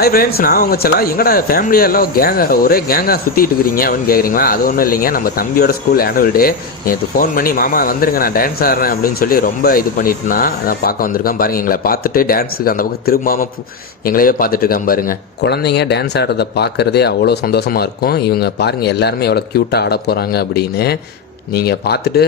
Hi friends, நான் உங்கள் செல்லா. எங்கடா ஃபேமிலியெல்லாம் ஒரே கேங்காக சுற்றிட்டு இருக்கிறீங்க அப்படின்னு கேட்குறீங்களா? அது ஒன்றும் இல்லைங்க, நம்ம தம்பியோட ஸ்கூல் ஆனுவல் டே. நேற்று ஃபோன் பண்ணி மாமா வந்துருங்க, நான் டான்ஸ் ஆடுறேன் அப்படின்னு சொல்லி ரொம்ப இது பண்ணிட்டு இருந்தான். அதான் பார்க்க வந்திருக்கான் பாருங்கள். எங்களை பார்த்துட்டு டான்ஸுக்கு அந்த பக்கம் திரும்பாமல் எங்களையே பார்த்துட்டு இருக்கான் பாருங்க. குழந்தைங்க டான்ஸ் ஆடுறதை பார்க்குறதே அவ்வளோ சந்தோஷமாக இருக்கும். இவங்க பாருங்கள் எல்லாருமே எவ்வளோ க்யூட்டாக ஆட போகிறாங்க அப்படின்னு நீங்கள் பார்த்துட்டு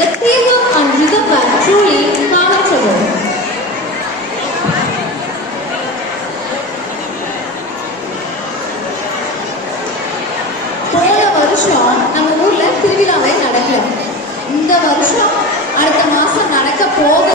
The flavor and rhythm were truly